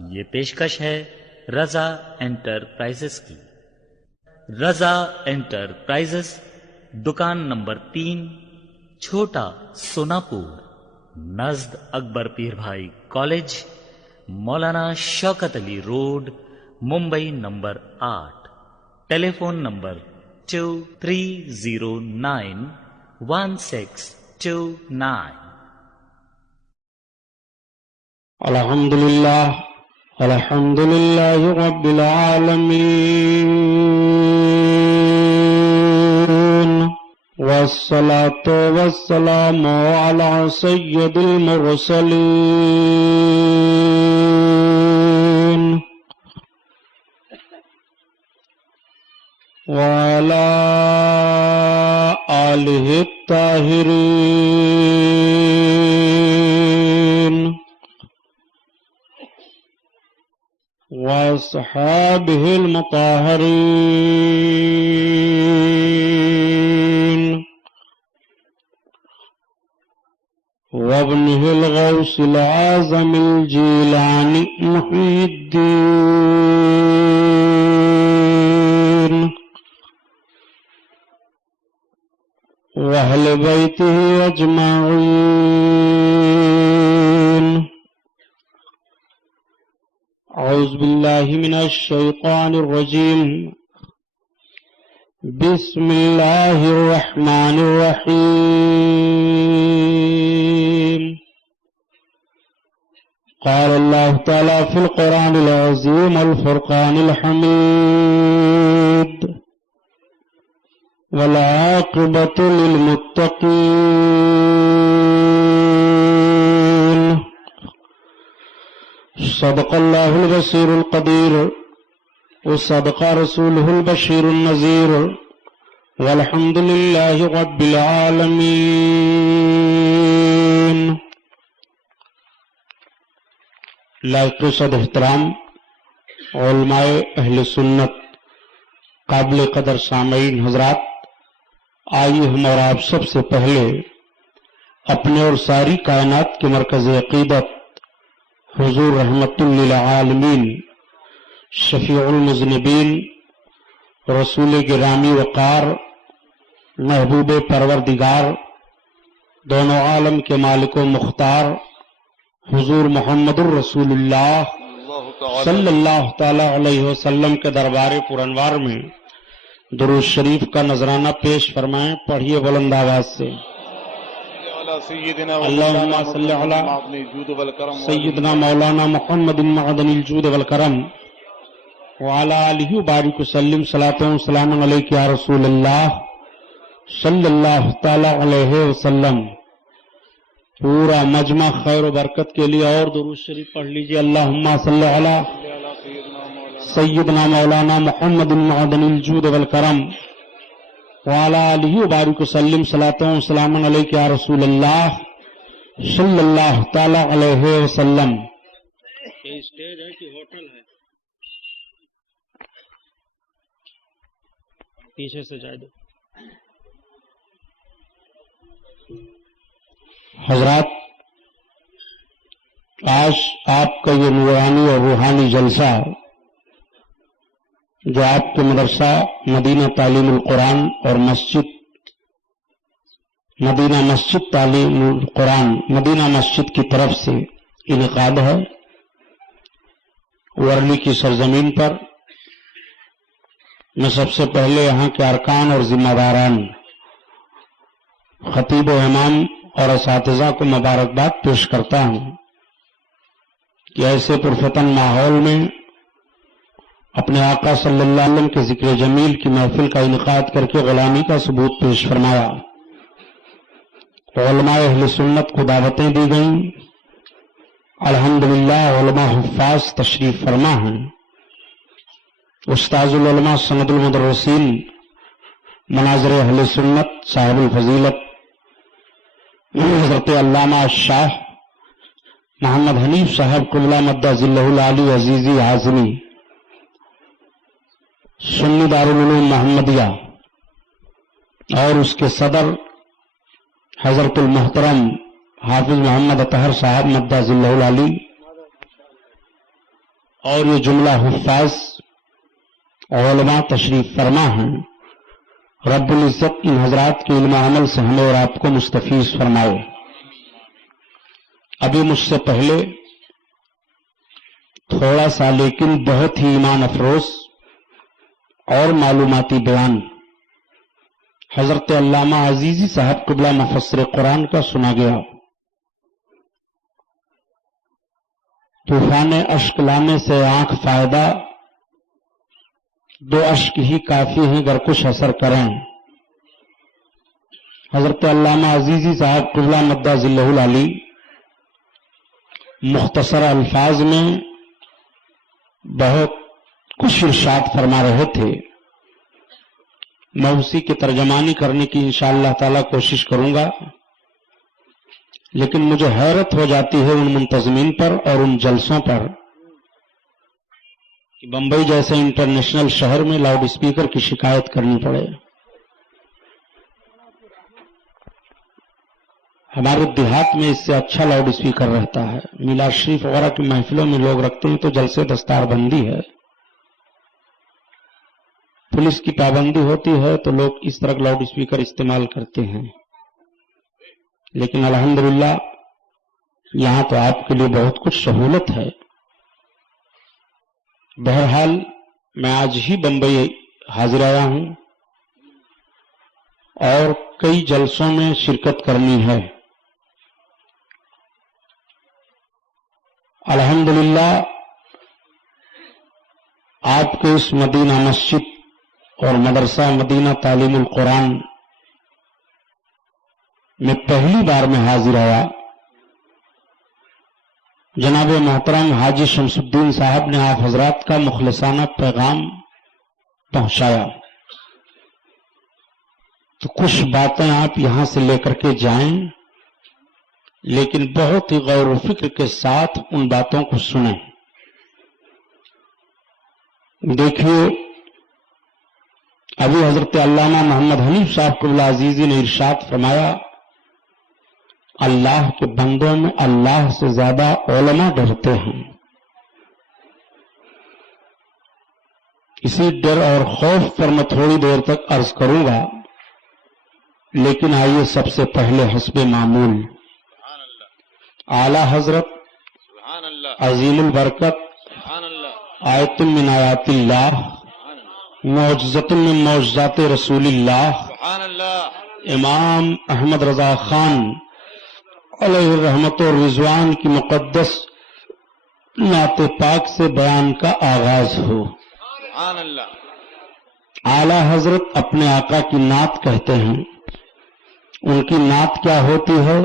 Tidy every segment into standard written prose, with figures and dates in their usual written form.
یہ پیشکش ہے رضا انٹرپرائزز کی۔ رضا انٹرپرائزز، دکان نمبر 3، چھوٹا سوناپور، نزد اکبر پیر بھائی کالج، مولانا شوکت علی روڈ، ممبئی نمبر 8۔ ٹیلی فون نمبر 23091629۔ الحمد لله رب العالمين، والصلاة والسلام على سيد المرسلين وعلى آله الطاهرين وأصحابه المطهرين وابنه الغوث العظم الجيلاني محي الدين وأهل بيته أجمعين۔ أعوذ بالله من الشيطان الرجيم، بسم الله الرحمن الرحيم۔ قال الله تعالى في القرآن العظيم والفرقان الحميد، والعاقبة للمتقين۔ صدق الله البصير القدير، وصدق رسوله البشير النذير، والحمد لله رب العالمين۔ لائق صد احترام علماء اہل سنت، قابل قدر سامعین حضرات، آئیے ہم اور آپ سب سے پہلے اپنے اور ساری کائنات کے مرکز عقیدت حضور رحمت للعالمین، شفیع المذنبین، رسول گرامی وقار، محبوب پروردگار، دونوں عالم کے مالک و مختار حضور محمد الرسول اللہ صلی اللہ تعالی علیہ وسلم کے دربار پرانوار میں درود شریف کا نذرانہ پیش فرمائیں۔ پڑھیے بلند آواز سے، اللہم صلی علی سیدنا مولانا محمد معدن الجود والکرم وعلی آلہ بارک وسلم، صلاۃ و سلام علیک یا رسول اللہ صلی اللہ تعالی علیہ وسلم۔ پورا مجمع خیر و برکت کے لیے اور درود شریف پڑھ لیجیے۔ اللہم صلی علی سیدنا مولانا محمد معدن الجود والکرم وعلی آلہ بارک وسلم، صلاۃ و سلام علیک یا رسول اللہ صلی اللہ تعالی علیہ وسلم۔ یہ اسٹیج ہے کہ ہوٹل ہے؟ پیچھے سے جائے دو۔ حضرات، آج آپ کا یہ نورانی اور روحانی جلسہ جو آپ کے مدرسہ مدینہ تعلیم القرآن اور مدینہ مسجد تعلیم القرآن مدینہ مسجد کی طرف سے انعقاد ہے، ورلی کی سرزمین پر، میں سب سے پہلے یہاں کے ارکان اور ذمہ داران، خطیب و امام اور اساتذہ کو مبارکباد پیش کرتا ہوں کہ ایسے پرفتن ماحول میں اپنے آقا صلی اللہ علیہ وسلم کے ذکر جمیل کی محفل کا انعقاد کر کے غلامی کا ثبوت پیش فرمایا۔ علماء اہل سنت کو دعوتیں دی گئیں، الحمدللہ علماء حفاظ تشریف فرما ہیں، استاذ العلماء سند المدرسین مناظر اہل سنت صاحب الفضیلت حضرت علامہ شاہ محمد حنیف صاحب قبلہ مدہ ذلہ العالی عزیزی اعظمی، سنی دارالعلوم محمدیہ، اور اس کے صدر حضرت المحترم حافظ محمد اطہر صاحب مدہ ذلہ العالی، اور یہ جملہ حفاظ علماء تشریف فرما ہیں. رب العزت ان حضرات کے علم عمل سے ہمیں اور آپ کو مستفیض فرمائے. ابھی مجھ سے پہلے تھوڑا سا لیکن بہت ہی ایمان افروز اور معلوماتی بیان حضرت علامہ عزیزی صاحب قبلہ مفسر قرآن کا سنا گیا. طوفان اشک لانے سے آنکھ فائدہ، دو اشک ہی کافی ہیں گر کچھ اثر کریں. حضرت علامہ عزیزی صاحب قبلہ مدہ ذلہ العلی مختصر الفاظ میں بہت کچھ ارشاد فرما رہے تھے. میں اسی کی ترجمانی کرنے کی انشاءاللہ تعالی کوشش کروں گا، لیکن مجھے حیرت ہو جاتی ہے ان منتظمین پر اور ان جلسوں پر کہ بمبئی جیسے انٹرنیشنل شہر میں لاؤڈ اسپیکر کی شکایت کرنی پڑے. ہمارے دیہات میں اس سے اچھا لاؤڈ اسپیکر رہتا ہے. میلاد شریف وغیرہ کی محفلوں میں لوگ رکھتے ہیں تو جلسے دستار بندی ہے، پولیس کی پابندی ہوتی ہے تو لوگ اس طرح لاؤڈ اسپیکر استعمال کرتے ہیں. لیکن الحمدللہ یہاں تو آپ کے لیے بہت کچھ سہولت ہے. بہرحال میں آج ہی بمبئی حاضر آیا ہوں اور کئی جلسوں میں شرکت کرنی ہے. الحمدللہ آپ کے اس مدینہ مسجد اور مدرسہ مدینہ تعلیم القرآن میں پہلی بار میں حاضر آیا. جناب محترم حاجی شمس الدین صاحب نے آپ حضرات کا مخلصانہ پیغام پہنچایا تو کچھ باتیں آپ یہاں سے لے کر کے جائیں، لیکن بہت ہی غور و فکر کے ساتھ ان باتوں کو سنیں. دیکھیے، ابھی حضرت علامہ محمد حنیف صاحب قبلہ عزیزی نے ارشاد فرمایا اللہ کے بندوں میں اللہ سے زیادہ علماء ڈرتے ہیں. اسی ڈر اور خوف پر میں تھوڑی دیر تک عرض کروں گا، لیکن آئیے سب سے پہلے حسب معمول اعلی حضرت عظیم البرکت آیت من آیات اللہ معجزۃ من معجزات رسول اللہ امام احمد رضا خان علیہ الرحمت و رضوان کی مقدس نعت پاک سے بیان کا آغاز ہو. اعلی حضرت اپنے آقا کی نعت کہتے ہیں. ان کی نعت کیا ہوتی ہے؟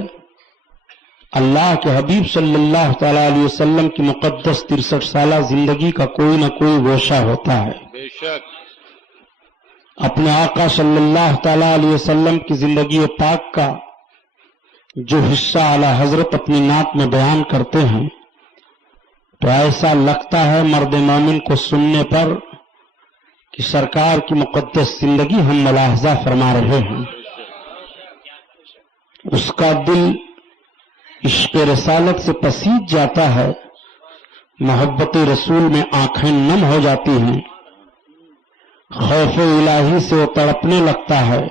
اللہ کے حبیب صلی اللہ تعالی علیہ وسلم کی مقدس 63 سالہ زندگی کا کوئی نہ کوئی گوشہ ہوتا ہے. بے شک اپنے آقا صلی اللہ تعالی علیہ وسلم کی زندگی پاک کا جو حصہ اعلی حضرت اپنی نعت میں بیان کرتے ہیں تو ایسا لگتا ہے مرد مومن کو سننے پر کہ سرکار کی مقدس زندگی ہم ملاحظہ فرما رہے ہیں. اس کا دل عشق رسالت سے پسیج جاتا ہے، محبت رسول میں آنکھیں نم ہو جاتی ہیں، خوف الہی سے وہ تڑپنے لگتا ہے،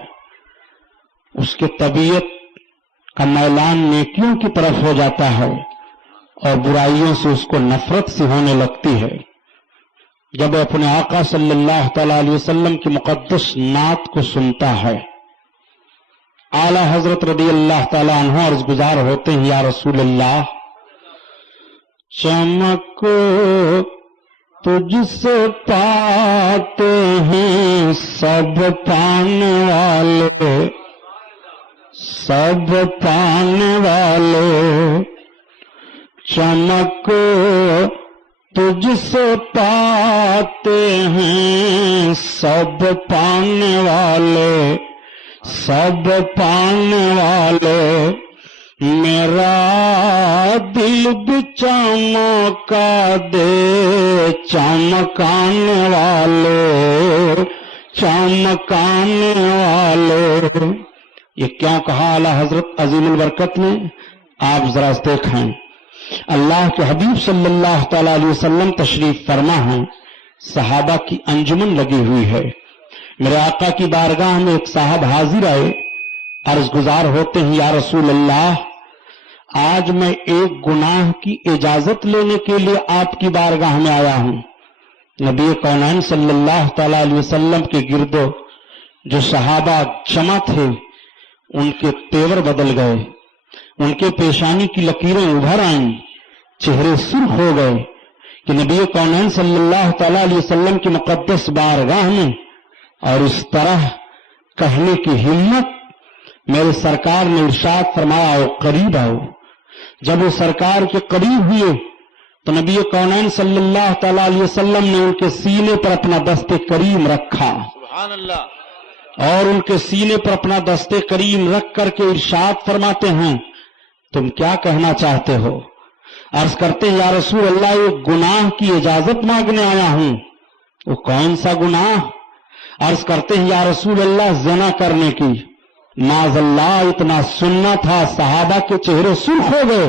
اس کے طبیعت کا میلان نیکیوں کی طرف ہو جاتا ہے اور برائیوں سے اس کو نفرت سی ہونے لگتی ہے. جب اپنے آقا صلی اللہ تعالی علیہ وسلم کی مقدس نعت کو سنتا ہے، اعلی حضرت رضی اللہ تعالی عنہ عرض گزار ہوتے ہیں، یا رسول اللہ چمک تجھ سے پاتے ہیں سب پانے والے، سب پانے والے، چمک تجھ سے پاتے ہیں سب پانے والے، سب پانے والے، میرا دل بھی چمکا دے چمکانے والے، چمکانے والے. یہ کیوں کہا اعلی حضرت عظیم البرکت نے؟ آپ ذرا دیکھیں، اللہ کے حبیب صلی اللہ تعالی علیہ وسلم تشریف فرما ہیں، صحابہ کی انجمن لگی ہوئی ہے۔ میرے آقا کی بارگاہ میں ایک صاحب حاضر آئے، عرض گزار ہوتے ہیں یا رسول اللہ، آج میں ایک گناہ کی اجازت لینے کے لیے آپ کی بارگاہ میں آیا ہوں۔ نبی کونین صلی اللہ تعالی علیہ وسلم کے گرد جو صحابہ جمع تھے ان کے تیور بدل گئے، ان کے پیشانی کی لکیریں ابھر آئیں، چہرے سرخ ہو گئے کہ نبی کونین صلی اللہ تعالی علیہ وسلم کی مقدس بارگاہ میں اور اس طرح کہنے کی ہمت۔ میرے سرکار نے ارشاد فرمایا آؤ قریب آؤ۔ جب وہ سرکار کے قریب ہوئے تو نبی کونین صلی اللہ تعالی علیہ وسلم نے ان کے سینے پر اپنا دست کریم رکھا، سبحان اللہ، اور ان کے سینے پر اپنا دست کریم رکھ کر کے ارشاد فرماتے ہیں تم کیا کہنا چاہتے ہو؟ عرض کرتے ہیں یا رسول اللہ ایک گناہ کی اجازت مانگنے آیا ہوں۔ وہ کون سا گناہ؟ عرض کرتے ہیں یا رسول اللہ زنا کرنے کی۔ معاذ اللہ، اتنا سننا تھا، صحابہ کے چہرے سرخ ہو گئے۔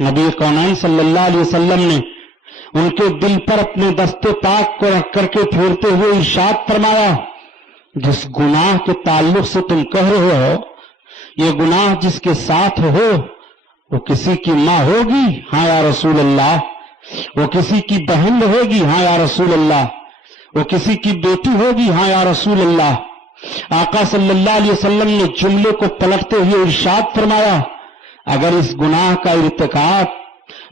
نبی کونین صلی اللہ علیہ وسلم نے ان کے دل پر اپنے دست پاک کو رکھ کر کے پھیرتے ہوئے ارشاد فرمایا جس گناہ کے تعلق سے تم کہہ رہے ہو، یہ گناہ جس کے ساتھ ہو وہ کسی کی ماں ہوگی؟ ہاں یا رسول اللہ۔ وہ کسی کی بہن ہوگی؟ ہاں یا رسول اللہ۔ وہ کسی کی بیٹی ہوگی؟ ہاں یا رسول اللہ۔ آقا صلی اللہ علیہ وسلم نے جملے کو پلٹتے ہوئے ارشاد فرمایا اگر اس گناہ کا ارتکاب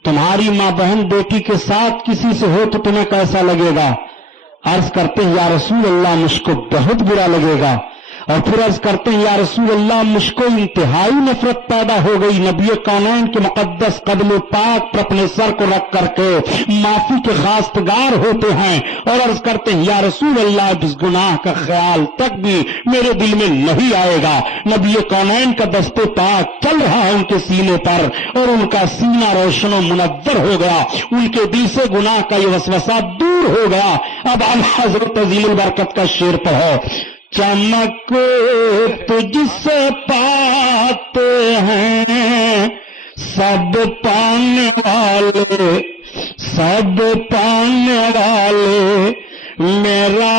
تمہاری ماں بہن بیٹی کے ساتھ کسی سے ہو تو تمہیں کیسا لگے گا؟ عرض کرتے ہیں یا رسول اللہ مجھ کو بہت برا لگے گا۔ اور پھر عرض کرتے ہیں یا رسول اللہ مجھ کو انتہائی نفرت پیدا ہو گئی۔ نبی کونین کے مقدس قدم پاک پر اپنے سر کو رکھ کر کے معافی کے خواستگار ہوتے ہیں اور عرض کرتے ہیں یا رسول اللہ اس گناہ کا خیال تک بھی میرے دل میں نہیں آئے گا۔ نبی کونین کا دست پاک چل رہا ہے ان کے سینے پر اور ان کا سینہ روشن و منور ہو گیا، ان کے دل سے گناہ کا یہ وسوسہ دور ہو گیا۔ اب حضرت عظیم البرکت کا شعر پڑھو، چمک تجھ سے پاتے ہیں سب پانے والے، سب پانے والے، میرا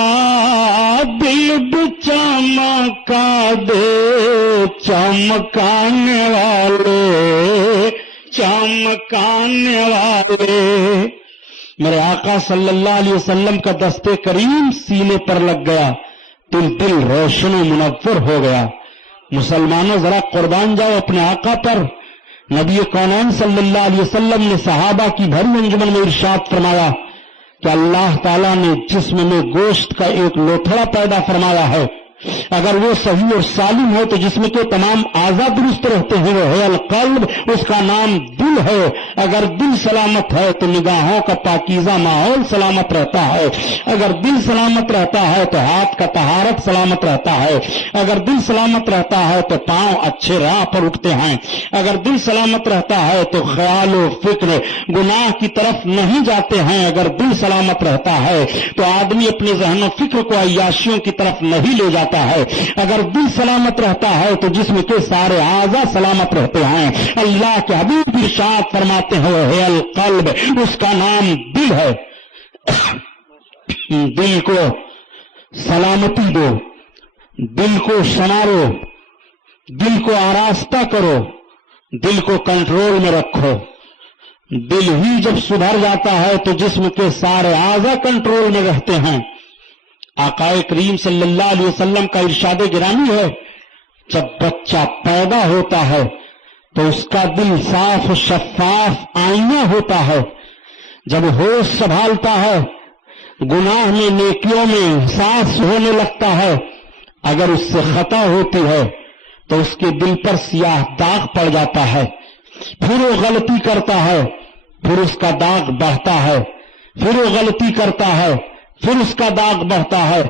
دل بھی چمکا دے چمکانے والے، چمکانے والے۔ میرے آقا صلی اللہ علیہ وسلم کا دست کریم سینے پر لگ گیا، دل روشن و منور ہو گیا۔ مسلمانوں ذرا قربان جاؤ اپنے آقا پر۔ نبی کونین صلی اللہ علیہ وسلم نے صحابہ کی بھری انجمن میں ارشاد فرمایا کہ اللہ تعالیٰ نے جسم میں گوشت کا ایک لوتھڑا پیدا فرمایا ہے، اگر وہ صحیح اور سالم ہے تو جسم کے تمام اعضاء درست رہتے ہیں، وہ ہے القلب، اس کا نام دل ہے۔ اگر دل سلامت ہے تو نگاہوں کا پاکیزہ ماحول سلامت رہتا ہے، اگر دل سلامت رہتا ہے تو ہاتھ کا طہارت سلامت رہتا ہے، اگر دل سلامت رہتا ہے تو پاؤں اچھے راہ پر اٹھتے ہیں، اگر دل سلامت رہتا ہے تو خیال و فکر گناہ کی طرف نہیں جاتے ہیں، اگر دل سلامت رہتا ہے تو آدمی اپنے ذہن و فکر کو عیاشیوں کی طرف نہیں لے جاتا ہے، اگر دل سلامت رہتا ہے تو جسم کے سارے اعضاء سلامت رہتے ہیں۔ اللہ کے حبیب ارشاد فرماتے ہیں ہے القلب، اس کا نام دل ہے۔ دل کو سلامتی دو، دل کو سنوارو، دل کو آراستہ کرو، دل کو کنٹرول میں رکھو۔ دل ہی جب سدھر جاتا ہے تو جسم کے سارے اعضاء کنٹرول میں رہتے ہیں۔ آقا کریم صلی اللہ علیہ وسلم کا ارشاد گرامی ہے جب بچہ پیدا ہوتا ہے تو اس کا دل صاف و شفاف آئینہ ہوتا ہے، جب ہوش سنبھالتا ہے گناہ میں نیکیوں میں احساس ہونے لگتا ہے، اگر اس سے خطا ہوتی ہے تو اس کے دل پر سیاہ داغ پڑ جاتا ہے، پھر وہ غلطی کرتا ہے، پھر اس کا داغ بڑھتا ہے، پھر وہ غلطی کرتا ہے، پھر اس کا داغ بڑھتا ہے۔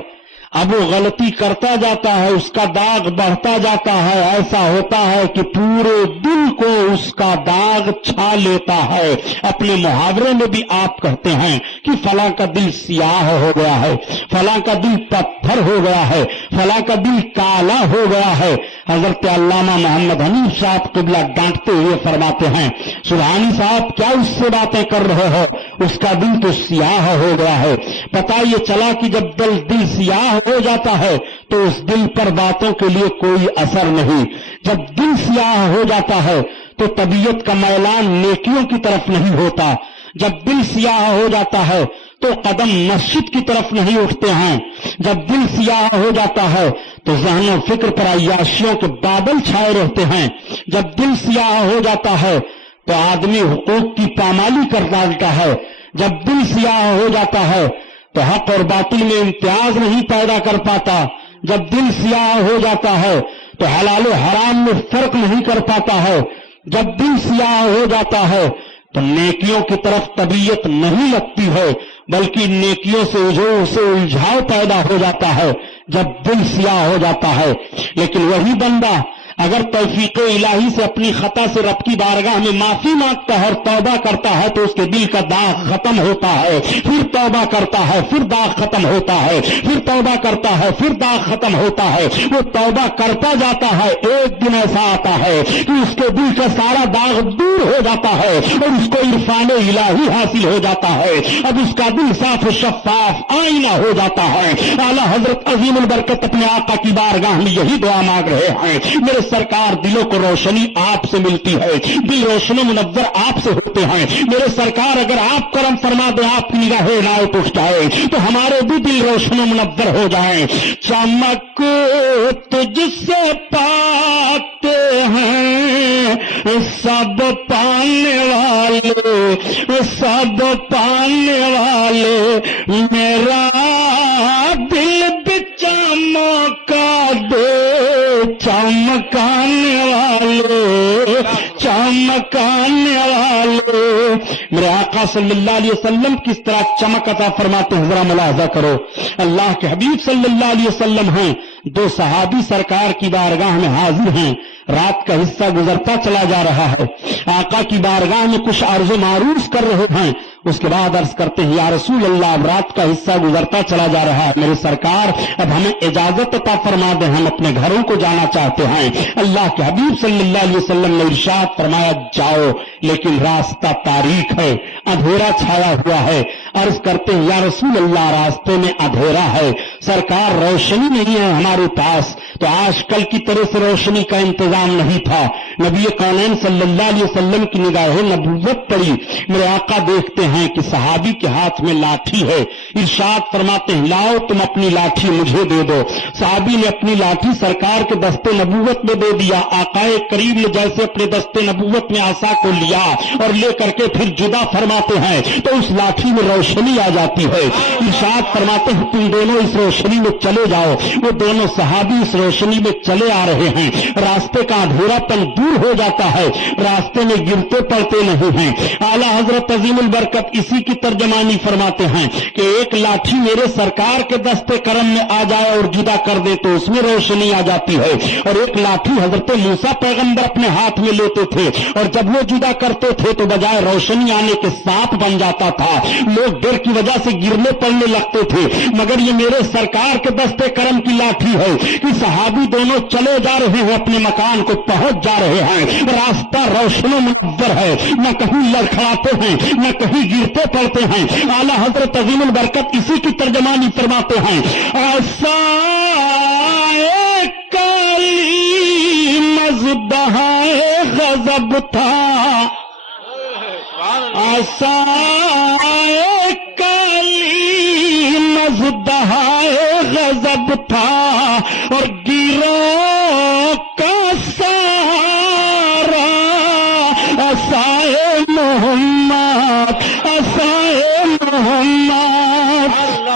اب وہ غلطی کرتا جاتا ہے، اس کا داغ بڑھتا جاتا ہے، ایسا ہوتا ہے کہ پورے دل کو اس کا داغ چھا لیتا ہے۔ اپنے محاورے میں بھی آپ کہتے ہیں کہ فلاں کا دل سیاہ ہو گیا ہے، فلاں کا دل پتھر ہو گیا ہے، فلاں کا دل کالا ہو گیا ہے۔ حضرت علامہ محمد حنیف صاحب قبلہ ڈانٹتے ہوئے فرماتے ہیں، سبحانی صاحب کیا اس سے باتیں کر رہے ہو، اس کا دل تو سیاہ ہو گیا ہے۔ پتہ یہ چلا کہ جب دل سیاہ ہو جاتا ہے تو اس دل پر باتوں کے لیے کوئی اثر نہیں۔ جب دل سیاہ ہو جاتا ہے تو طبیعت کا میلان نیکیوں کی طرف نہیں ہوتا۔ جب دل سیاہ ہو جاتا ہے تو قدم مسجد کی طرف نہیں اٹھتے ہیں۔ جب دل سیاہ ہو جاتا ہے تو ذہن و فکر پر عیاشیوں کے بادل چھائے رہتے ہیں۔ جب دل سیاہ ہو جاتا ہے تو آدمی حقوق کی پامالی کر ڈالتا ہے۔ جب دل سیاہ ہو جاتا ہے تو حق اور باطل میں امتیاز نہیں پیدا کر پاتا۔ جب دل سیاہ ہو جاتا ہے تو حلال و حرام میں فرق نہیں کر پاتا ہے۔ جب دل سیاہ ہو جاتا ہے تو نیکیوں کی طرف طبیعت نہیں لگتی ہے، بلکہ نیکیوں سے الجھاؤ پیدا ہو جاتا ہے جب دل سیاہ ہو جاتا ہے۔ لیکن وہی بندہ اگر توفیق الہی سے اپنی خطا سے رب کی بارگاہ میں معافی مانگتا ہے اور توبہ کرتا ہے تو اس کے دل کا داغ ختم ہوتا ہے، پھر توبہ کرتا ہے، پھر داغ ختم ہوتا ہے، پھر توبہ کرتا ہے، پھر داغ ختم ہوتا ہے۔ وہ توبہ کرتا جاتا ہے، ایک دن ایسا آتا ہے کہ اس کے دل کا سارا داغ دور ہو جاتا ہے اور اس کو عرفان الہی حاصل ہو جاتا ہے۔ اب اس کا دل صاف و شفاف آئینہ ہو جاتا ہے۔ اعلیٰ حضرت عظیم البرکت اپنے آقا کی بارگاہ میں یہی دعا مانگ رہے ہیں، میرے سرکار دلوں کو روشنی آپ سے ملتی ہے، دل روشن و منور آپ سے ہوتے ہیں۔ میرے سرکار اگر آپ کرم فرما دیں، آپ کی نگاہ عنایت اٹھ جائے تو ہمارے بھی دل روشن و منور ہو جائیں۔ چمک تجھ سے پاتے ہیں سب پانے والے، سب پانے والے، میرا دل بھی چمکا دے چمکانے والے، چمکانے والے۔ میرے آقا صلی اللہ علیہ وسلم کس طرح چمک عطا فرماتے ہیں ذرا ملاحظہ کرو۔ اللہ کے حبیب صلی اللہ علیہ وسلم ہیں، دو صحابی سرکار کی بارگاہ میں حاضر ہیں، رات کا حصہ گزرتا چلا جا رہا ہے، آقا کی بارگاہ میں کچھ عرض و معروض کر رہے ہیں۔ اس کے بعد عرض کرتے ہیں، یا رسول اللہ اب رات کا حصہ گزرتا چلا جا رہا ہے، میرے سرکار اب ہمیں اجازت عطا فرما دیں، ہم اپنے گھروں کو جانا چاہتے ہیں۔ اللہ کے حبیب صلی اللہ علیہ وسلم نے ارشاد فرمایا جاؤ، لیکن راستہ تاریک ہے، اندھیرا چھایا ہوا ہے۔ عرض کرتے ہیں، یا رسول اللہ راستے میں اندھیرا ہے، سرکار روشنی نہیں ہے ہمارے پاس۔ تو آج کل کی طرح سے روشنی کا انتظام نہیں تھا، نبی کونین صلی اللہ علیہ وسلم کی نگاہ نبوت پڑی، میرے آقا دیکھتے ہیں کہ صحابی کے ہاتھ میں لاٹھی ہے، ارشاد فرماتے ہیں لاؤ تم اپنی لاٹھی مجھے دے دو۔ صحابی نے اپنی لاٹھی سرکار کے دستے نبوت میں دے دیا۔ آقا کریم نے جیسے اپنے دستے نبوت میں عصا کو لیا اور لے کر کے پھر جدا فرماتے ہیں تو اس لاٹھی میں روشنی آ جاتی ہے۔ ارشاد فرماتے ہیں تم دونوں اس روشنی میں چلے جاؤ۔ وہ دونوں صحابی اس روشنی میں چلے آ رہے ہیں، راستے کا اندھیرا پن دور ہو جاتا ہے، راستے میں گرتے پڑتے نہیں ہیں۔ اعلیٰ حضرت عظیم البرکت اسی کی ترجمانی فرماتے ہیں کہ ایک لاٹھی میرے سرکار کے دستے کرم میں آ جائے اور جدا کر دے تو اس میں روشنی آ جاتی ہے، اور ایک لاٹھی حضرت موسیٰ پیغمبر اپنے ہاتھ میں لیتے تھے اور جب وہ جدا کرتے تھے تو بجائے روشنی آنے کے سانپ بن جاتا تھا، لوگ ڈر کی وجہ سے گرنے پڑنے لگتے تھے۔ مگر یہ میرے سرکار کے دستے کرم کی لاٹھی ہے کہ صحابی دونوں چلے جا رہے ہیں، اپنے مکان کو پہنچ جا رہے ہیں، راستہ روشن و منور ہے، نہ کہیں لڑکھڑاتے ہیں نہ کہیں گرتے پڑتے ہیں۔ اعلیٰ حضرت عظیم البرکت اسی کی ترجمانی فرماتے ہیں، ایسا کالی مزدہائے غضب تھا، ایسا کالی مزدہائے غضب تھا، اور گیروں کا سارا اسائے محمد، اسائے محمد۔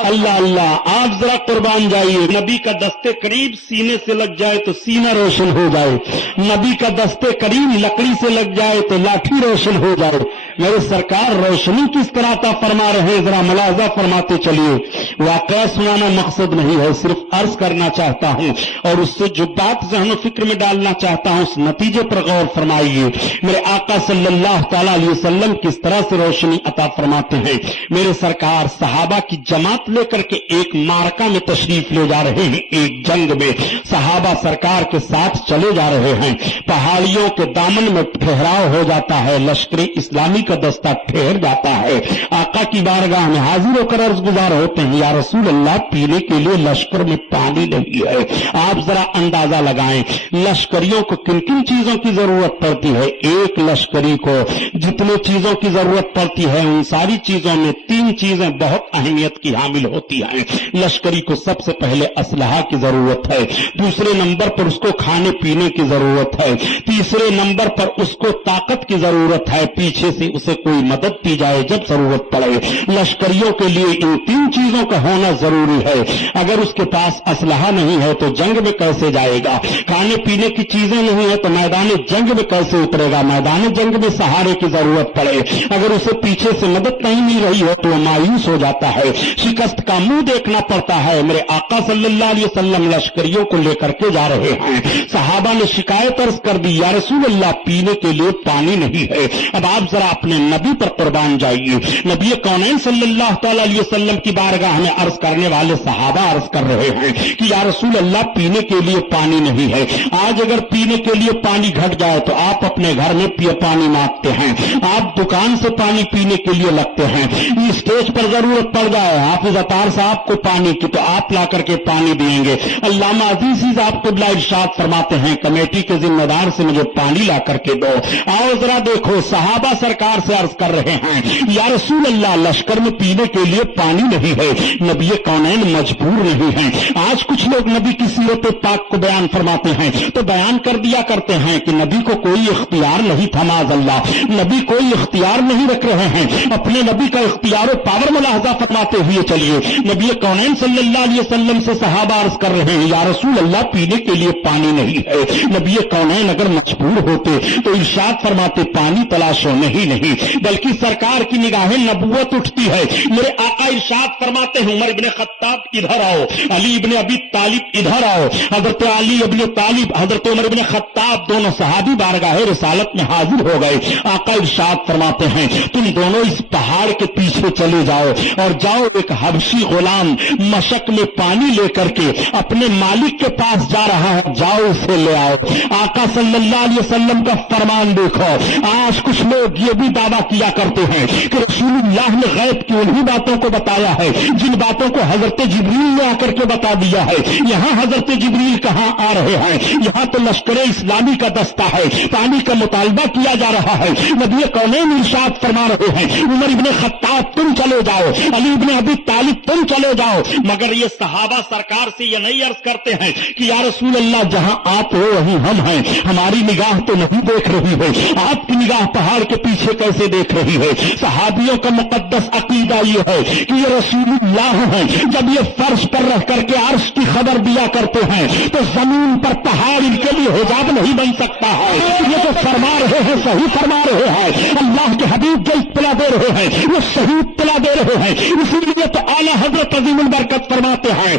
اللہ اللہ، آپ ذرا قربان جائیے، نبی کا دستے قریب سینے سے لگ جائے تو سینہ روشن ہو جائے، نبی کا دستے قریب لکڑی سے لگ جائے تو لاٹھی روشن ہو جائے۔ میرے سرکار روشنی کس طرح عطا فرما رہے ہیں، ذرا ملاحظہ فرماتے چلیے. واقعہ سنانا مقصد نہیں ہے، صرف عرض کرنا چاہتا ہوں اور اس سے جو بات ذہن و فکر میں ڈالنا چاہتا ہوں اس نتیجے پر غور فرمائیے. میرے آقا صلی اللہ تعالی علیہ وسلم کس طرح سے روشنی عطا فرماتے ہیں. میرے سرکار صحابہ کی جماعت لے کر کے ایک مارکہ میں تشریف لے جا رہے ہیں، ایک جنگ میں. صحابہ سرکار کے ساتھ چلے جا رہے ہیں. پہاڑیوں کے دامن میں ٹھہراؤ ہو جاتا ہے، لشکر اسلامی کا دستہ ٹھہر جاتا ہے. آقا کی بارگاہ میں حاضر ہو کر عرض گزار ہوتے ہیں، یا رسول اللہ پینے کے لیے لشکر میں پانی نہیں ہے. آپ ذرا اندازہ لگائیں لشکریوں کو کن کن چیزوں کی ضرورت پڑتی ہے. ایک لشکری کو جتنے چیزوں کی ضرورت پڑتی ہے ان ساری چیزوں میں 3 چیزیں بہت اہمیت کی حامل ہوتی ہیں. لشکری کو سب سے پہلے اسلحہ کی ضرورت ہے، دوسرے نمبر پر اس کو کھانے پینے کی ضرورت ہے، تیسرے نمبر پر اس کو طاقت کی ضرورت ہے، پیچھے سے اسے کوئی مدد دی جائے جب ضرورت پڑے. لشکریوں کے لیے ان 3 چیزوں کا ہونا ضروری ہے. اگر اس کے پاس اسلحہ نہیں ہے تو جنگ میں کیسے جائے گا؟ کھانے پینے کی چیزیں نہیں ہے تو میدان جنگ میں کیسے اترے گا؟ میدان جنگ میں سہارے کی ضرورت پڑے. اگر اسے پیچھے سے مدد نہیں مل رہی ہو تو وہ مایوس ہو جاتا ہے، شکست کا منہ دیکھنا پڑتا ہے. میرے آقا صلی اللہ علیہ وسلم لشکریوں کو لے کر کے جا رہے ہیں. صحابہ نے شکایت عرض کر دی، یا رسول اللہ پینے کے لیے پانی نہیں ہے. اب آپ ذرا اپنے نبی پر قربان جائیے. نبی کونین صلی اللہ تعالی علیہ وسلم کی بارگاہ میں عرض کرنے والے صحابہ عرض کر رہے ہیں کہ یا رسول اللہ پینے کے لیے پانی نہیں ہے. آج اگر پینے کے لیے پانی گھٹ جائے تو آپ اپنے گھر میں پانی مانگتے ہیں، آپ دکان سے پانی پینے کے لیے لگتے ہیں. اسٹیج پر ضرورت پڑ جائے حافظ عطار صاحب کو پانی کی تو آپ لا کر کے پانی دیں گے. علامہ عزیز صاحب قبلہ ارشاد فرماتے ہیں کمیٹی کے ذمہ دار سے مجھے پانی لا کر کے دو. آؤ ذرا دیکھو صحابہ سرکار سے عرض کر رہے ہیں، یا رسول اللہ لشکر میں پینے کے لیے پانی نہیں ہے. نبی کونین مجبور نہیں ہیں. آج کچھ لوگ نبی کی سیرت پاک کو بیان فرماتے ہیں تو بیان کر دیا کرتے ہیں کہ نبی کو کوئی اختیار نہیں تھا. معاذ اللہ، نبی کوئی اختیار نہیں رکھ رہے ہیں. اپنے نبی کا اختیار و پاور ملاحظہ فرماتے ہوئے چلیے. نبی کونین صلی اللہ علیہ وسلم سے صحابہ عرض کر رہے ہیں، یا رسول اللہ پینے کے لیے پانی نہیں ہے. نبی کونین اگر مجبور ہوتے تو ارشاد فرماتے پانی تلاشو. نہیں بلکہ سرکار کی نگاہیں نبوت اٹھتی ہے. میرے آقا ارشاد فرماتے ہیں عمر ابن خطاب ادھر آؤ، علی ابن ابی طالب ادھر آؤ. حضرت علی ابن طالب، حضرت عمر ابن خطاب دونوں صحابی بارگاہ رسالت میں حاضر ہو گئے. آقا ارشاد فرماتے ہیں تم دونوں اس پہاڑ کے پیچھے چلے جاؤ اور جاؤ ایک حبشی غلام مشق میں پانی لے کر کے اپنے مالک کے پاس جا رہا ہے، جاؤ اسے لے آؤ. آقا صلی اللہ علیہ وسلم کا فرمان دیکھو. آج کچھ لوگ یہ بھی دعویٰ کیا کرتے ہیں کہ رسول اللہ نے غیب کی انہی باتوں کو بتایا ہے جن باتوں کو حضرت جبریل نے آ کر کے بتا دیا ہے. یہاں حضرت جبریل کہاں آ رہے ہیں؟ یہاں تو لشکر اسلامی کا دستہ ہے، پانی کا مطالبہ کیا جا رہا ہے. نبی کونین ارشاد فرما رہے ہیں عمر ابن خطاب تم چلے جاؤ، علی ابن ابی طالب تم چلے جاؤ. مگر یہ صحابہ سرکار سے یہ نہیں عرض کرتے ہیں کہ یا رسول اللہ جہاں آپ ہو وہیں ہم ہیں، ہماری نگاہ تو نہیں دیکھ رہی ہے، آپ کی نگاہ پہاڑ کے پیچھے کیسے دیکھ رہی ہے؟ صحابیوں کا مقدس عقیدہ یہ ہے کہ یہ رسول اللہ ہیں. جب یہ فرش پر رہ کر کے عرش کی خبر دیا کرتے ہیں تو زمین پر پہاڑ ان کے لیے حجاب نہیں بن سکتا ہے. یہ تو فرما رہے ہیں صحیح فرما رہے ہیں، اللہ کے حبیب جو اطلاع دے رہے ہیں وہ صحیح اطلاع دے رہے ہیں. اسی لیے تو اعلیٰ حضرت عظیم البرکت فرماتے ہیں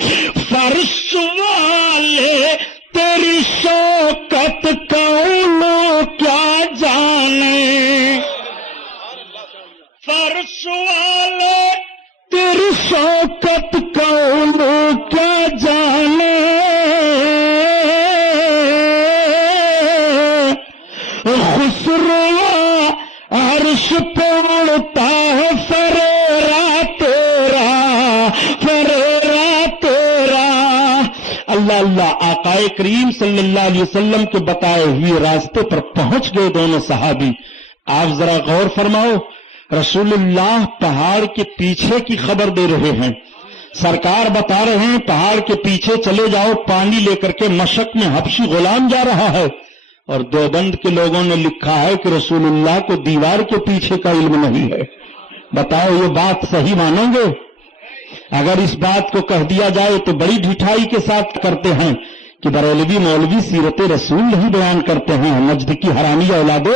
فرش والے تیری شوکت کون کیا جانے، فرش والے تیری شوکت کون کیا جانے، خسرو عرش پہ اڑتا ہے فریرا تیرا، فریرا تیرا. اللہ اللہ. آقا کریم صلی اللہ علیہ وسلم کے بتائے ہوئے راستے پر پہنچ گئے دونوں صحابی. آپ ذرا غور فرماؤ، رسول اللہ پہاڑ کے پیچھے کی خبر دے رہے ہیں. سرکار بتا رہے ہیں پہاڑ کے پیچھے چلے جاؤ، پانی لے کر کے مشق میں حبشی غلام جا رہا ہے. اور دیوبند کے لوگوں نے لکھا ہے کہ رسول اللہ کو دیوار کے پیچھے کا علم نہیں ہے. بتاؤ یہ بات صحیح مانیں گے؟ اگر اس بات کو کہہ دیا جائے تو بڑی ڈھٹائی کے ساتھ کرتے ہیں کہ بریلوی مولوی سیرت رسول نہیں بیان کرتے ہیں. نجد کی حرامی اولادو،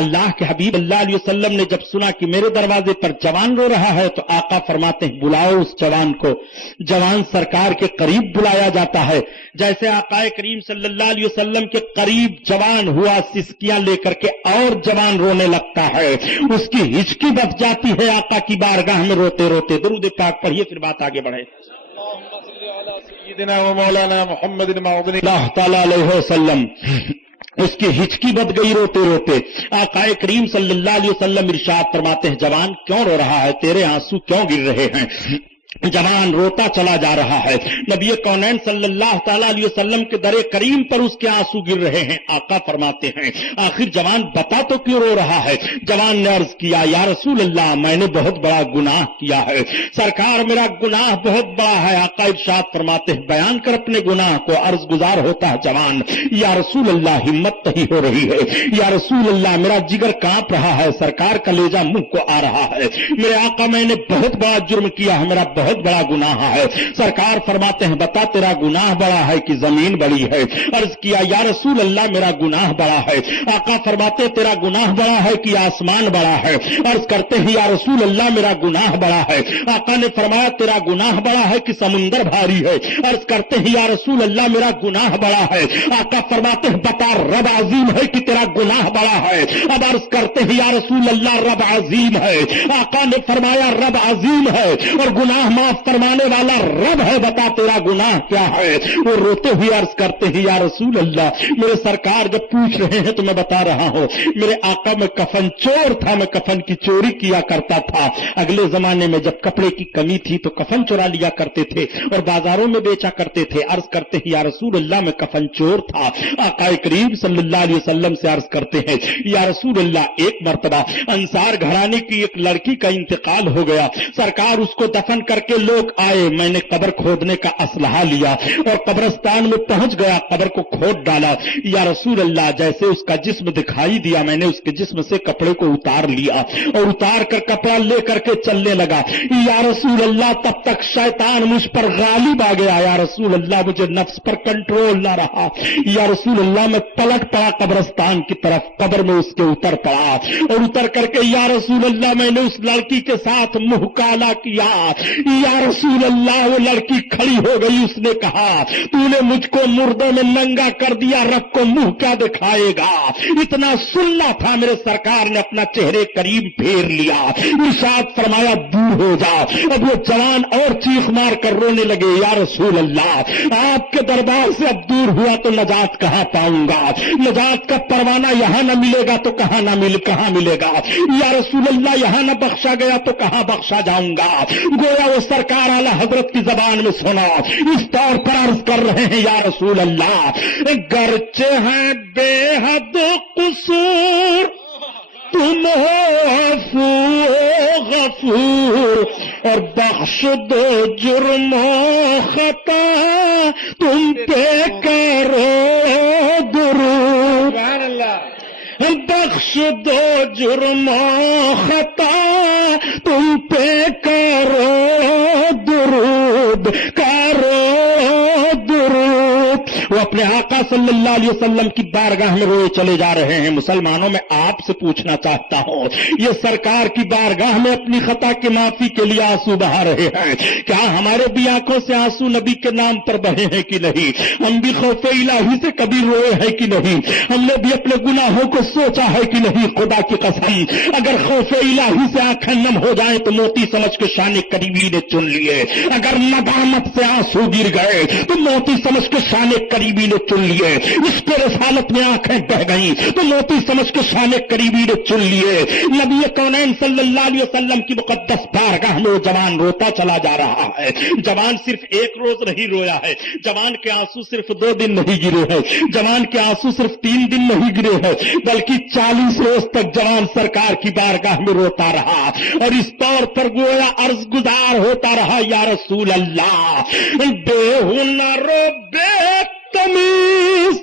اللہ کے حبیب اللہ علیہ وسلم نے جب سنا کہ میرے دروازے پر جوان رو رہا ہے تو آقا فرماتے ہیں بلاؤ اس جوان کو. جوان سرکار کے قریب بلایا جاتا ہے. جیسے آقا کریم صلی اللہ علیہ وسلم کے قریب جوان ہوا سسکیاں لے کر کے اور جوان رونے لگتا ہے, اس کی ہچکی بچ جاتی ہے آقا کی بارگاہ میں روتے روتے. درود پاک پڑھیے پھر بات آگے بڑھے. سیدنا و مولانا محمد معظم اللہ تعالی علیہ وسلم اس کی ہچکی بد گئی روتے روتے. آقا کریم صلی اللہ علیہ وسلم ارشاد فرماتے ہیں جوان کیوں رو رہا ہے, تیرے آنسو کیوں گر رہے ہیں؟ جوان روتا چلا جا رہا ہے. نبی کونین صلی اللہ تعالی علیہ وسلم کے در کریم پر اس کے آنسو گر رہے ہیں. آقا فرماتے ہیں آخر جوان بتا تو کیوں رو رہا ہے؟ جوان نے عرض کیا یا رسول اللہ میں نے بہت بڑا گناہ کیا ہے سرکار, میرا گناہ بہت بڑا ہے. آقا ارشاد فرماتے ہیں بیان کر اپنے گناہ کو. عرض گزار ہوتا ہے جوان یا رسول اللہ ہمت نہیں ہو رہی ہے, یا رسول اللہ میرا جگر کانپ رہا ہے, سرکار کلیجہ منہ کو آ رہا ہے. میرے آقا میں نے بہت بڑا جرم کیا ہے, میرا بہت بڑا گناہ ہے. سرکار فرماتے ہیں بتا تیرا گناہ بڑا ہے کہ زمین بڑی ہے؟ عرض کیا یا رسول اللہ میرا گناہ بڑا ہے. آقا فرماتے تیرا گناہ بڑا ہے کہ آسمان بڑا ہے؟ عرض کرتے ہیں یا رسول اللہ میرا گناہ بڑا ہے. آقا نے فرمایا تیرا گناہ بڑا ہے کہ سمندر بھاری ہے؟ عرض کرتے ہیں یا رسول اللہ میرا گناہ بڑا ہے. آقا فرماتے ہیں بتا رب عظیم ہے کہ تیرا گناہ بڑا ہے؟ اب عرض کرتے ہیں یا رسول اللہ رب عظیم ہے. آقا نے فرمایا رب عظیم ہے اور گناہ معاف فرمانے والا رب ہے, بتا تیرا گناہ کیا ہے؟ وہ روتے ہوئے عرض کرتے ہیں یا رسول اللہ میرے سرکار جب پوچھ رہے ہیں تو میں بتا رہا ہوں میرے آقا میں کفن چور تھا, میں کفن کی چوری کیا کرتا تھا. اگلے زمانے میں جب کپڑے کی کمی تھی تو کفن چورا لیا کرتے تھے اور بازاروں میں بیچا کرتے تھے. عرض کرتے ہیں یا رسول اللہ میں کفن چور تھا. آقا کریم صلی اللہ علیہ وسلم سے عرض کرتے ہیں یا رسول اللہ ایک مرتبہ انصار گھرانے کی ایک لڑکی کا انتقال ہو گیا, سرکار اس کو دفن کر کے لوگ آئے, میں نے قبر کھودنے کا اسلحہ لیا اور قبرستان میں پہنچ گیا, قبر کو کھود ڈالا. یا رسول اللہ جیسے اس کا جسم دکھائی دیا میں نے اس کے جسم سے کپڑے کو اتار لیا اور اتار کر کپڑا لے کر کے چلنے لگا. یا رسول اللہ تب تک شیطان مجھ پر غالب آ گیا. یا رسول اللہ مجھے نفس پر کنٹرول نہ رہا. یا رسول اللہ میں پلٹ پڑا قبرستان کی طرف, قبر میں اس کے اتر پڑا اور اتر کر کے یا رسول اللہ میں نے اس لڑکی کے ساتھ منہ کالا کیا. یا رسول اللہ وہ لڑکی کھڑی ہو گئی, اس نے کہا تو نے مجھ کو مردوں میں ننگا کر دیا, رب کو منہ کیا دکھائے گا؟ اتنا سننا تھا میرے سرکار نے اپنا چہرے قریب پھیر لیا, ارشاد فرمایا دور ہو جا. اب وہ جوان اور چیخ مار کر رونے لگے یا رسول اللہ آپ کے دربار سے اب دور ہوا تو نجات کہاں پاؤں گا؟ نجات کا پروانہ یہاں نہ ملے گا تو کہاں ملے گا؟ یا رسول اللہ یہاں نہ بخشا گیا تو کہاں بخشا جاؤں گا؟ گویا وہ سرکار اعلی حضرت کی زبان میں سنا, اس طور پر عرض کر رہے ہیں یا رسول اللہ گرچہ ہے بے حد قصور تم ہو عفو غفور اور بخش دو جرم و خطا تم پہ کرو درود. سبحان اللہ. بخش دو جرم و خطا تم پہ کرو درود. وہ اپنے آقا صلی اللہ علیہ وسلم کی بارگاہ میں روئے چلے جا رہے ہیں. مسلمانوں میں آپ سے پوچھنا چاہتا ہوں یہ سرکار کی بارگاہ میں اپنی خطا کی معافی کے لیے آنسو بہا رہے ہیں, کیا ہمارے بھی آنکھوں سے آنسو نبی کے نام پر بہے ہیں کہ نہیں؟ ہم بھی خوف الہی سے کبھی روئے ہیں کہ نہیں؟ ہم نے بھی اپنے گناہوں کو سوچا ہے کہ نہیں؟ خدا کی قسم اگر خوف الہی سے آنکھیں نم ہو جائیں تو موتی سمجھ کے شان قریبی نے چن لیے, اگر ندامت سے آنسو گر گئے تو موتی سمجھ کے شان قریبی نے چن لیے, اس کے رسالت میں آنکھیں بہ گئیں تو موتی سمجھ کے شان قریبی نے چن لیے. نبی کونین صلی اللہ علیہ وسلم کی مقدس بارگاہ میں وہ جوان روتا چلا جا رہا ہے. جوان صرف ایک روز نہیں رویا ہے, جوان کے آنسو صرف 2 دن نہیں گرے ہیں, جوان کے آنسو صرف 3 دن نہیں گرے ہیں, بلکہ 40 روز تک جوان سرکار کی بارگاہ میں روتا رہا اور اس طور پر گویا عرض گزار ہوتا رہا یا رسول اللہ بے ہنر بے تمیز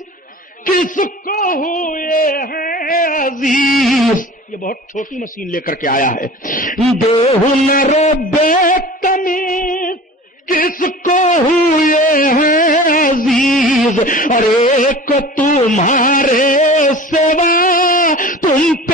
کس کو ہوئے ہیں عزیز. یہ بہت چھوٹی مشین لے کر کے آیا ہے. بے ہنر بے تمیز کس کو ہوئے ہیں عزیز اور ایک تمہارے سوا تم پہ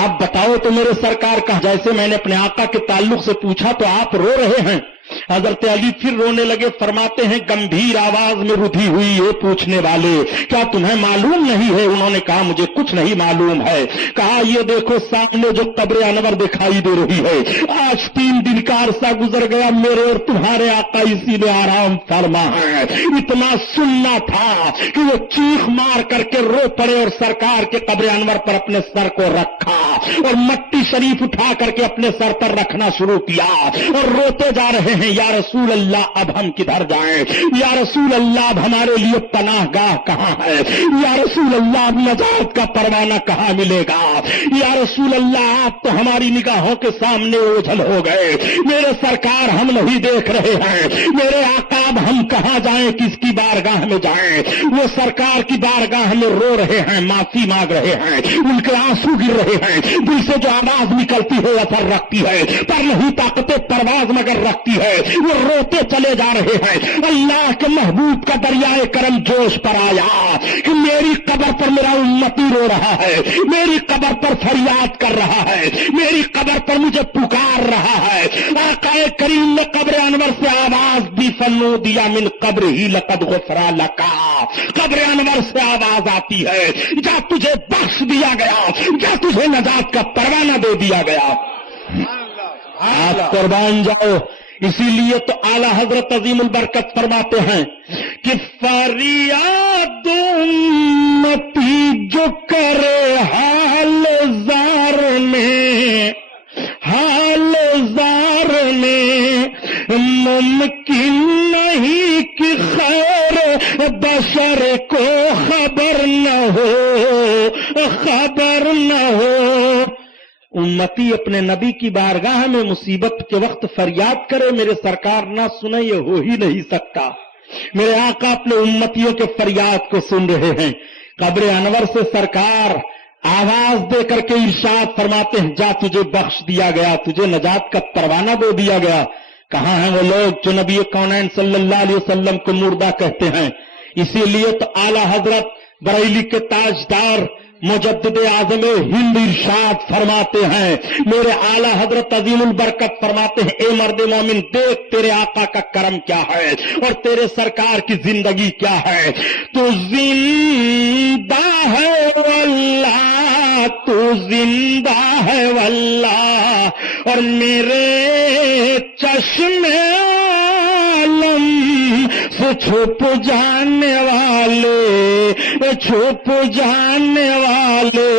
آپ بتاؤ تو میرے سرکار کا جیسے میں نے اپنے آقا کے تعلق سے پوچھا تو آپ رو رہے ہیں. حضرت علی پھر رونے لگے. فرماتے ہیں گمبھیر آواز میں رودھی ہوئی یہ پوچھنے والے کیا تمہیں معلوم نہیں ہے؟ انہوں نے کہا مجھے کچھ نہیں معلوم ہے. کہا یہ دیکھو سامنے جو قبر انور دکھائی دے رہی ہے, آج 3 دن کا عرصہ گزر گیا, میرے اور تمہارے آقا اسی میں آرام فرما ہے. اتنا سننا تھا کہ وہ چیخ مار کر کے رو پڑے اور سرکار کے قبر انور پر اپنے سر کو رکھا اور مٹی شریف اٹھا کر کے اپنے سر پر رکھنا شروع کیا اور روتے جا رہے ہیں یا رسول اللہ اب ہم کدھر جائیں؟ یا رسول اللہ اب ہمارے لیے پناہ گاہ کہاں ہے؟ یا رسول اللہ اب نجات کا پروانہ کہاں ملے گا؟ یا رسول اللہ آپ تو ہماری نگاہوں کے سامنے اوجھل ہو گئے. میرے سرکار ہم نہیں دیکھ رہے ہیں. میرے آقا اب ہم کہاں جائیں؟ کس کی بارگاہ میں جائیں؟ وہ سرکار کی بارگاہ میں رو رہے ہیں, معافی مانگ رہے ہیں, ان کے آنسو گر رہے ہیں. دل سے جو آواز نکلتی ہے اثر رکھتی ہے, پر نہیں طاقت پرواز مگر رکھتی ہے. وہ روتے چلے جا رہے ہیں. اللہ کے محبوب کا دریائے کرم جوش پر آیا کہ میری قبر پر میرا امتی رو رہا ہے, میری قبر پر فریاد کر رہا ہے, میری قبر پر مجھے پکار رہا ہے. آقا کریم نے قبر انور سے آواز دی, فنو دیا من قبر ہی لقد غفرا لکا. قبر انور سے آواز آتی ہے جا تجھے بخش دیا گیا, جا تجھے نجات کا پروانہ دے دیا گیا. آپ قربان جاؤ. اسی لیے تو اعلی حضرت عظیم البرکت فرماتے ہیں کہ فریاد امتی جو کرے حال زار میں, حال زار میں ممکن نہیں کہ خیر بشر کو خبر نہ ہو, خبر نہ ہو. امتی اپنے نبی کی بارگاہ میں مصیبت کے وقت فریاد کرے, میرے سرکار نہ سنے یہ ہو ہی نہیں سکتا. میرے آقا اپنے امتیوں کے فریاد کو سن رہے ہیں. قبر انور سے سرکار آواز دے کر کے ارشاد فرماتے ہیں جا تجھے بخش دیا گیا, تجھے نجات کا پروانہ دے دیا گیا. کہاں ہیں وہ لوگ جو نبی کونین صلی اللہ علیہ وسلم کو مردہ کہتے ہیں؟ اسی لیے تو اعلی حضرت بریلی کے تاجدار مجدد اعظم ہند ارشاد فرماتے ہیں, میرے اعلی حضرت عظیم البرکت فرماتے ہیں اے مرد مومن دیکھ تیرے آقا کا کرم کیا ہے اور تیرے سرکار کی زندگی کیا ہے. تو زندہ ہے واللہ, تو زندہ ہے واللہ, اور میرے چشم عالم سے چھپ جانے والے, چھپ جانے والے.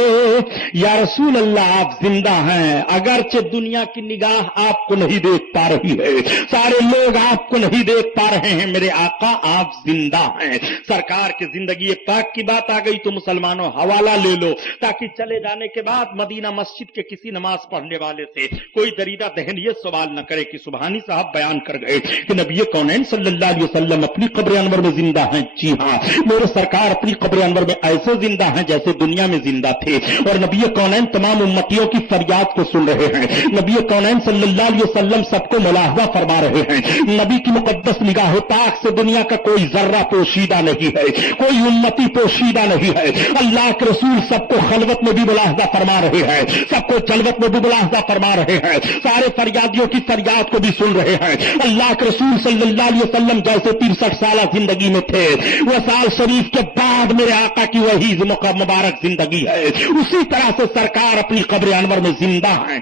یا رسول اللہ آپ زندہ ہیں, اگرچہ دنیا کی نگاہ آپ کو نہیں دیکھ پا رہی ہے, سارے لوگ آپ کو نہیں دیکھ پا رہے ہیں, میرے آقا آپ زندہ ہیں. سرکار کی زندگی پاک کی بات آ گئی تو مسلمانوں حوالہ لے لو تاکہ چلے جانے کے بعد مدینہ مسجد کے کسی نماز پڑھنے والے سے کوئی دریدہ دہن یہ سوال نہ کرے کہ سبحانی صاحب بیان کر گئے کہ نبی کونین صلی اللہ علیہ وسلم اپنی قبر انور میں زندہ ہیں. جی ہاں, میرے سرکار اپنی قبر انور میں ایسے زندہ ہیں جیسے دنیا میں زندہ تھے, اور نبی کونین تمام امتیوں کی فریاد کو سن رہے ہیں. نبی کونین صلی اللہ علیہ وسلم سب کو ملاحظہ فرما رہے ہیں. نبی کی مقدس نگاہ پاک سے دنیا کا کوئی ذرہ پوشیدہ نہیں ہے, کوئی امتی پوشیدہ نہیں ہے. اللہ کے رسول سب کو خلوت میں بھی ملاحظہ فرما رہے ہیں, سب کو جلوت میں بھی ملاحظہ فرما رہے ہیں, سارے فریادیوں کی فریاد کو بھی سن رہے ہیں. اللہ کے رسول صلی اللہ علیہ وسلم جیسے 63 سالہ زندگی میں تھے, وہ سال شریف کے بعد میرے آقا کی وہی مبارک زندگی ہے, اسی طرح سے سرکار اپنی قبر انور میں زندہ ہیں.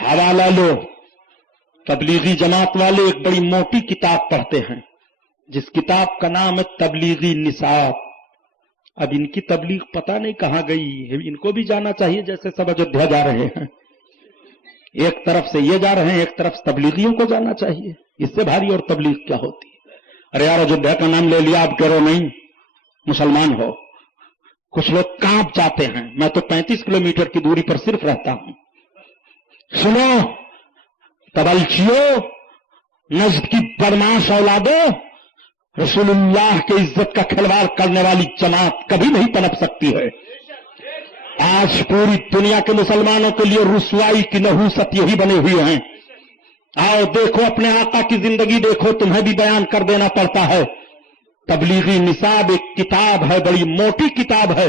حوالہ لو. تبلیغی جماعت والے ایک بڑی موٹی کتاب پڑھتے ہیں جس کتاب کا نام ہے تبلیغی نصاب. اب ان کی تبلیغ پتہ نہیں کہاں گئی, ان کو بھی جانا چاہیے جیسے سب ایودھیا جا رہے ہیں. ایک طرف سے یہ جا رہے ہیں, ایک طرف تبلیغیوں کو جانا چاہیے. اس سے بھاری اور تبلیغ کیا ہوتی ہے؟ ارے یار ایودھیا کا نام لے لیا, آپ کرو نہیں مسلمان ہو. کچھ لوگ کانپ جاتے ہیں. میں تو 35 کلومیٹر کی دوری پر صرف رہتا ہوں. سنو تبلچیو, نجد کی بدماش اولادو, رسول اللہ کے عزت کا کھلواڑ کرنے والی جماعت کبھی نہیں پنپ سکتی ہے. آج پوری دنیا کے مسلمانوں کے لیے رسوائی کی نحوست یہی بنے ہوئے ہیں. آؤ دیکھو اپنے آقا کی زندگی دیکھو, تمہیں بھی بیان کر دینا پڑتا ہے. تبلیغی نصاب ایک کتاب ہے, بڑی موٹی کتاب ہے,